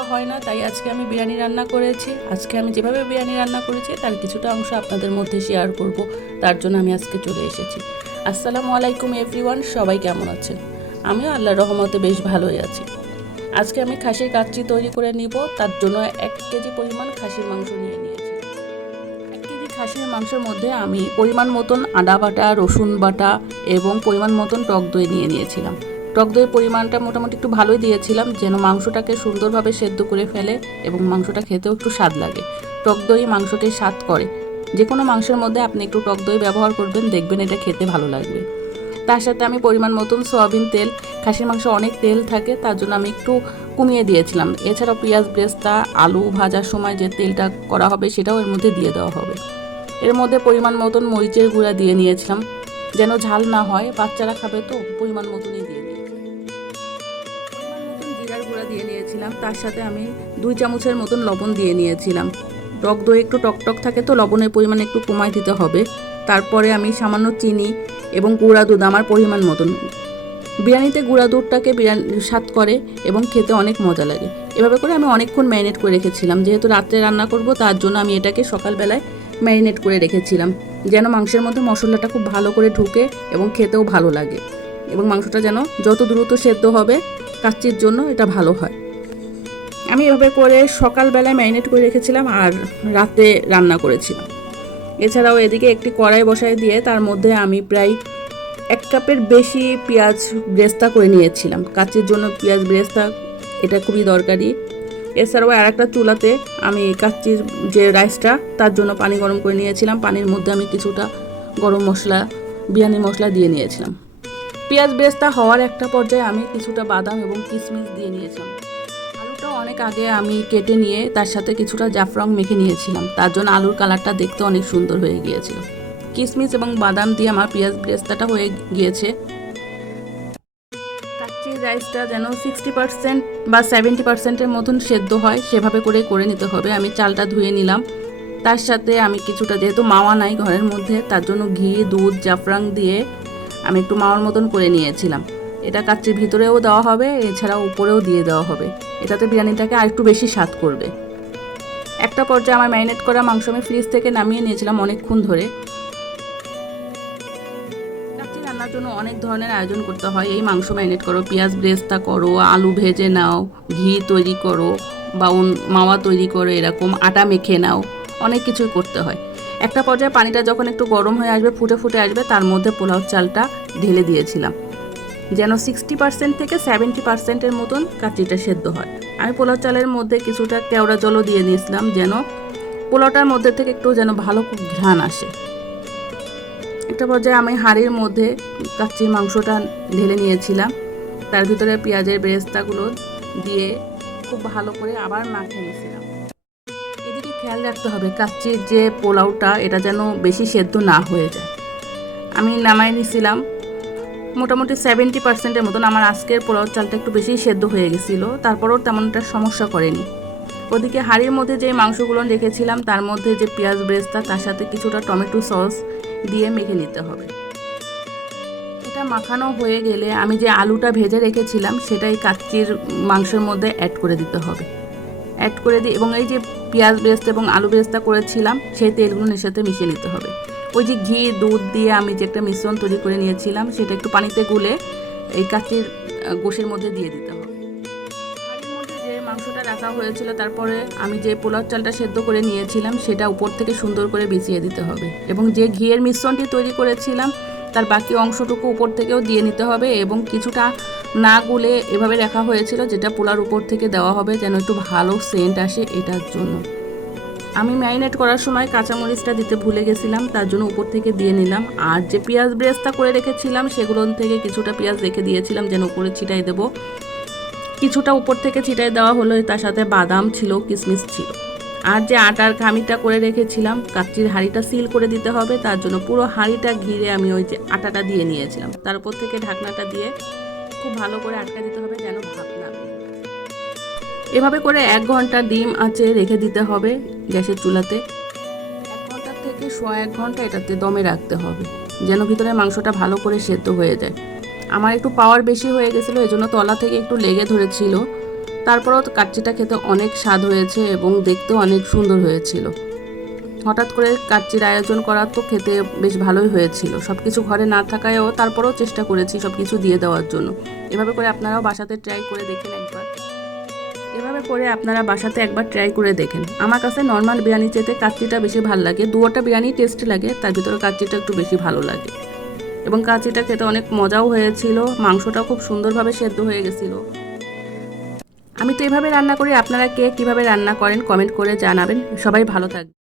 খাওয়া হয় না, তাই আজকে আমি বিরিয়ানি রান্না করেছি। আজকে আমি যেভাবে বিরিয়ানি রান্না করেছি, তার কিছুটা অংশ আপনাদের মধ্যে শেয়ার করব। তার জন্য আমি আজকে চলে এসেছি। আসসালামু আলাইকুম এভরিওয়ান সবাই কেমন আছেন? আমিও আল্লাহর রহমতে বেশ ভালোই আছি। আজকে আমি খাসির কাচ্চি তৈরি করে নিব, তার জন্য এক কেজি পরিমাণ খাসির মাংস নিয়ে নিয়েছি। এক কেজি খাসির মাংসের মধ্যে আমি পরিমাণ মতন আদা বাটা, রসুন বাটা এবং পরিমাণ মতন টক দই নিয়ে নিয়েছিলাম। টক দইয়ের পরিমাণটা মোটামুটি একটু ভালোই দিয়েছিলাম, যেন মাংসটাকে সুন্দরভাবে সেদ্ধ করে ফেলে এবং মাংসটা খেতেও একটু স্বাদ লাগে। টক দই মাংসকে স্বাদ করে। যে কোনো মাংসের মধ্যে আপনি একটু টক দই ব্যবহার করবেন, দেখবেন এটা খেতে ভালো লাগবে। তার সাথে আমি পরিমাণ মতন সয়াবিন তেল, খাসির মাংস অনেক তেল থাকে, তার জন্য আমি একটু কমিয়ে দিয়েছিলাম। এছাড়াও পেঁয়াজ ব্রেস্তা, আলু ভাজার সময় যে তেলটা করা হবে, সেটাও এর মধ্যে দিয়ে দেওয়া হবে। এর মধ্যে পরিমাণ মতন মরিচের গুঁড়া দিয়ে নিয়েছিলাম। যেন ঝাল না হয়, বাচ্চারা খাবে তো, পরিমাণ মতনই দিয়ে নিয়েছিলাম তার সাথে আমি দুই চামচের মতন লবণ দিয়ে নিয়েছিলাম। টক দই একটু টকটক থাকে তো লবণের পরিমাণ একটু কমায় দিতে হবে। তারপরে আমি সামান্য চিনি এবং গুঁড়া দুধ আমার পরিমাণ মতন। বিরিয়ানিতে গুঁড়া দুধটাকে বিরিয়ানি স্বাদ করে এবং খেতে অনেক মজা লাগে। এভাবে করে আমি অনেকক্ষণ ম্যারিনেট করে রেখেছিলাম। যেহেতু রাত্রে রান্না করব, তার জন্য আমি এটাকে সকালবেলায় ম্যারিনেট করে রেখেছিলাম। যেন মাংসের মধ্যে মশলাটা খুব ভালো করে ঢুকে এবং খেতেও ভালো লাগে। এবং মাংসটা যেন যত দ্রুত সেদ্ধ হবে কাচ্চির জন্য এটা ভালো হয়। আমি এভাবে করে সকালবেলায় ম্যারিনেট করে রেখেছিলাম আর রাতে রান্না করেছিলাম। এছাড়াও এদিকে একটি কড়াই বসায় দিয়ে তার মধ্যে আমি প্রায় এক কাপের বেশি পেঁয়াজ ব্রেস্তা করে নিয়েছিলাম। কাচির জন্য পেঁয়াজ ব্রেস্তা এটা খুবই দরকারি। এছাড়াও আর একটা চুলাতে আমি কাচ্চির যে রাইসটা তার জন্য পানি গরম করে নিয়েছিলাম। পানির মধ্যে আমি কিছুটা গরম মশলা বিরিয়ানি মশলা দিয়ে নিয়েছিলাম। পেঁয়াজ ব্রেস্তা হওয়ার একটা পর্যায়ে আমি কিছুটা বাদাম এবং কিশমিশ দিয়ে নিয়েছিলাম। আলুটা অনেক আগে আমি কেটে নিয়ে তার সাথে কিছুটা জাফরং মেখে নিয়েছিলাম। তার জন্য আলুর কালারটা দেখতে অনেক সুন্দর হয়ে গিয়েছিল। কিশমিশ এবং বাদাম দিয়ে আমার পেঁয়াজ ব্রেস্তাটা হয়ে গিয়েছে। কাচ্চি রাইসটা যেন সিক্সটি পার্সেন্ট বা সেভেন্টি পার্সেন্টের মতন সেদ্ধ হয়, সেভাবে করে করে নিতে হবে। আমি চালটা ধুয়ে নিলাম। তার সাথে আমি কিছুটা, যেহেতু মাওয়া নাই ঘরের মধ্যে, তার জন্য ঘি, দুধ, জাফরাং দিয়ে আমি একটু মাওয়ার মতন করে নিয়েছিলাম। এটা কাচ্চির ভিতরেও দেওয়া হবে, এছাড়াও উপরেও দিয়ে দেওয়া হবে। এটাতে বিরিয়ানিটাকে আরেকটু বেশি স্বাদ করবে। একটা পর্যায়ে আমার ম্যারিনেট করা মাংস আমি ফ্রিজ থেকে নামিয়ে নিয়েছিলাম অনেকক্ষণ ধরে। কাচ্চি রান্নার জন্য অনেক ধরনের আয়োজন করতে হয়। এই মাংস ম্যারিনেট করো, পেঁয়াজ ব্রেস্তা করো, আলু ভেজে নাও, ঘি তৈরি করো, বা মাওয়া তৈরি করো এরকম, আটা মেখে নাও, অনেক কিছুই করতে হয়। একটা পর্যায়ে পানিটা যখন একটু গরম হয়ে আসবে, ফুটে ফুটে আসবে, তার মধ্যে পোলাও চালটা ঢেলে দিয়েছিলাম। যেন সিক্সটি পার্সেন্ট থেকে সেভেন্টি পার্সেন্টের মতন কাচ্চিটা সেদ্ধ হয়। আমি পোলাও চালের মধ্যে কিছুটা কেওড়া জলও দিয়ে দিয়েছিলাম যেন পোলাওটার মধ্যে থেকে একটু যেন ভালো খুব ঘ্রাণ আসে। একটা পর্যায়ে আমি হাঁড়ির মধ্যে কাচ্চির মাংসটা ঢেলে নিয়েছিলাম। তার ভিতরে পেঁয়াজের বেরেস্তাগুলো দিয়ে খুব ভালো করে আবার মাখিয়ে নিয়েছিলাম। খেয়াল রাখতে হবে কাচ্চির যে পোলাওটা এটা যেন বেশি সেদ্ধ না হয়ে যায়। আমি নামাই নিছিলাম। মোটামুটি সেভেন্টি পার্সেন্টের মতন আমার আজকের পোলাও চালটা একটু বেশি সেদ্ধ হয়ে গেছিল, তারপরেও তেমন একটা সমস্যা করেনি। ওদিকে হাঁড়ির মধ্যে যে মাংসগুলো রেখেছিলাম, তার মধ্যে যে পেঁয়াজ ব্রেস্তা, তার সাথে কিছুটা টমেটো সস দিয়ে মেখে নিতে হবে। এটা মাখানো হয়ে গেলে আমি যে আলুটা ভেজে রেখেছিলাম, সেটাই কাচ্চির মাংসের মধ্যে অ্যাড করে দিতে হবে। অ্যাড করে দিই এবং এই যে পেঁয়াজ বেস্তা এবং আলু বেস্তা করেছিলাম সেই তেলগুলো সাথে মিশিয়ে নিতে হবে। ওই যে ঘি দুধ দিয়ে আমি যে একটা মিশ্রণ তৈরি করে নিয়েছিলাম সেটা একটু পানিতে গুলে এই কাচ্চির আহ, গোশের মধ্যে দিয়ে দিতে হবে। মাংসটা রাখা হয়েছিল তারপরে আমি যে পোলাও চালটা সেদ্ধ করে নিয়েছিলাম সেটা উপর থেকে সুন্দর করে বিছিয়ে দিতে হবে। এবং যে ঘিয়ের মিশ্রণটি তৈরি করেছিলাম তার বাকি অংশটুকু উপর থেকেও দিয়ে নিতে হবে এবং কিছুটা না গুলে এভাবে রাখা হয়েছিল যেটা পোলার উপর থেকে দেওয়া হবে যেন একটু ভালো সেন্ট আসে এটার জন্য। আমি ম্যারিনেট করার সময় কাঁচামরিচটা দিতে ভুলে গেছিলাম, তার জন্য উপর থেকে দিয়ে নিলাম। আর যে পেঁয়াজ ব্রেস্তা করে রেখেছিলাম, সেগুলো থেকে কিছুটা পেঁয়াজ রেখে দিয়েছিলাম, যেন উপরে ছিটাই দেবো। কিছুটা উপর থেকে ছিটাই দেওয়া হলো, তার সাথে বাদাম ছিল কিশমিশ ছিল। আর যে আটার খামিটা করে রেখেছিলাম, কাচ্চির হাঁড়িটা সিল করে দিতে হবে, তার জন্য পুরো হাঁড়িটা ঘিরে আমি ওই যে আটাটা দিয়ে নিয়েছিলাম। তার উপর থেকে ঢাকনাটা দিয়ে খুব ভালো করে আটকা দিতে হবে যেন ভাপ না এভাবে করে এক ঘণ্টা ডিম আছে রেখে দিতে হবে গ্যাসের চুলাতে। এক ঘণ্টার থেকে সোয়া এক ঘণ্টা এটাতে দমে রাখতে হবে, যেন ভিতরে মাংসটা ভালো করে সেদ্ধ হয়ে যায়। আমার একটু পাওয়ার বেশি হয়ে গেছিল, এজন্য তলা থেকে একটু লেগে ধরেছিল। তারপরেও কাচ্চিটা খেতে অনেক স্বাদ হয়েছে এবং দেখতেও অনেক সুন্দর হয়েছিল। হঠাৎ করে কাচ্চির আয়োজন করা তো খেতে বেশ ভালোই হয়েছিল। সব কিছু ঘরে না থাকায়ও তারপরেও চেষ্টা করেছি সব কিছু দিয়ে দেওয়ার জন্য। এভাবে করে আপনারাও বাসাতে ট্রাই করে দেখেন একবার। এভাবে করে আপনারা বাসাতে একবার ট্রাই করে দেখেন। আমার কাছে নর্মাল বিরিয়ানি চেতে কাচ্চিটা বেশি ভালো লাগে। দুয়োটা বিরিয়ানি টেস্টি লাগে, তার ভিতরে কাচ্চিটা একটু বেশি ভালো লাগে। এবং কাচ্চিটা খেতে অনেক মজাও হয়েছিল, মাংসটাও খুব সুন্দরভাবে সেদ্ধ হয়ে গেছিল। আমি তো এভাবে রান্না করি, আপনারা কে কীভাবে রান্না করেন কমেন্ট করে জানাবেন। সবাই ভালো থাকবে